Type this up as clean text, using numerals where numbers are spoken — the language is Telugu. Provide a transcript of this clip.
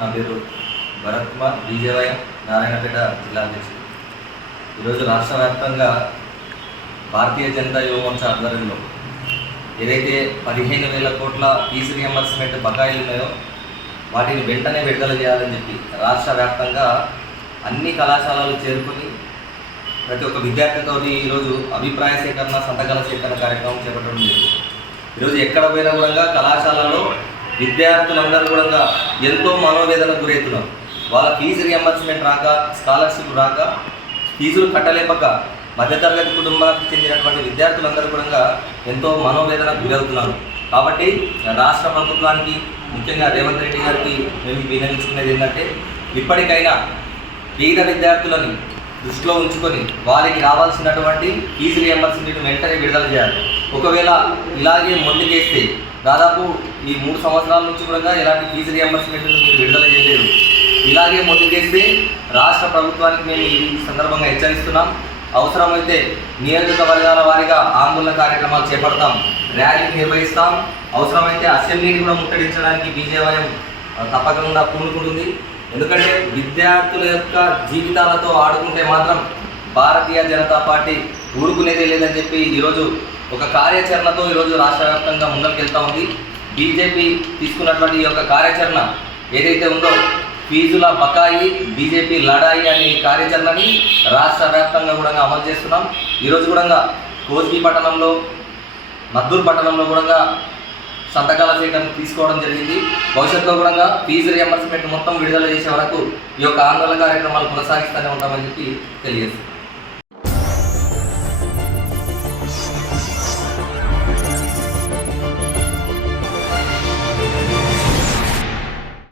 నా పేరు భరత్ కుమార్, బీజేవైఎం నారాయణపేట జిల్లా అధ్యక్షుడు. ఈరోజు రాష్ట్ర వ్యాప్తంగా భారతీయ జనతా యువ మోర్చా ఆధ్వర్యంలో ఏదైతే 15,000 కోట్ల ఫీజు రియంబర్స్మెంట్ బకాయిలు ఉన్నాయో వాటిని వెంటనే విడుదల చేయాలని చెప్పి రాష్ట్ర వ్యాప్తంగా అన్ని కళాశాలలు చేరుకొని ప్రతి ఒక్క విద్యార్థితో ఈరోజు అభిప్రాయ సేకరణ, సంతకాల సేకరణ కార్యక్రమం చేపట్టడం జరిగింది. ఈరోజు ఎక్కడ పోయినా కూడా కళాశాలలో విద్యార్థులందరూ కూడా ఎంతో మనోవేదన గురవుతున్నారు. వాళ్ళ ఫీజు రియంబర్స్మెంట్ రాక, స్కాలర్షిప్ రాక, ఫీజులు కట్టలేపక మధ్యతరగతి కుటుంబానికి చెందినటువంటి విద్యార్థులందరూ కూడా ఎంతో మనోవేదన గురవుతున్నారు. కాబట్టి రాష్ట్ర ప్రభుత్వానికి, ముఖ్యంగా రేవంత్ రెడ్డి గారికి మేము విన్నవించుకునేది ఏంటంటే, ఇప్పటికైనా పేద విద్యార్థులని దృష్టిలో ఉంచుకొని వారికి రావాల్సినటువంటి ఫీజు రియంబర్స్మెంట్ వెంటనే విడుదల చేయాలి. ఒకవేళ ఇలాగే మొండికేస్తే దాదాపు ఈ 3 సంవత్సరాల నుంచి కూడా ఎలాంటి ఫీజు రియంబర్స్మెంట్ మీరు విడుదల చేయలేదు. ఇలాగే మొండికేస్తే రాష్ట్ర ప్రభుత్వానికి మేము ఈ సందర్భంగా హెచ్చరిస్తున్నాం. అవసరమైతే నియోజకవర్గాల వారీగా ఆందోళన కార్యక్రమాలు చేపడతాం, ర్యాలీ నిర్వహిస్తాం. అవసరమైతే అసెంబ్లీని కూడా ముట్టడించడానికి బీజేవైఎం తప్పకుండా పూనుకుంటుంది. ఎందుకంటే విద్యార్థుల యొక్క జీవితాలతో ఆడుకుంటే మాత్రం భారతీయ జనతా పార్టీ ఊరుకునేదే లేదని చెప్పి ఈరోజు ఒక కార్యాచరణతో ఈరోజు రాష్ట్ర వ్యాప్తంగా ముందుకు వెళ్తూ ఉంది. బీజేపీ తీసుకున్నటువంటి ఈ యొక్క కార్యాచరణ ఏదైతే ఉందో, ఫీజుల బకాయి బీజేపీ లడాయి అనే కార్యాచరణని రాష్ట్ర వ్యాప్తంగా కూడా అమలు చేస్తున్నాం. ఈరోజు కూడా కోస్గి పట్టణంలో, మద్దూరు పట్టణంలో కూడా సంతకాల సేకరణ తీసుకోవడం జరిగింది. భవిష్యత్తులో కూడా ఫీజు రియంబర్స్మెంట్ మొత్తం విడుదల చేసే వరకు ఈ యొక్క ఆందోళన కార్యక్రమాలు కొనసాగిస్తూనే ఉంటామని చెప్పి తెలియజేస్తుంది.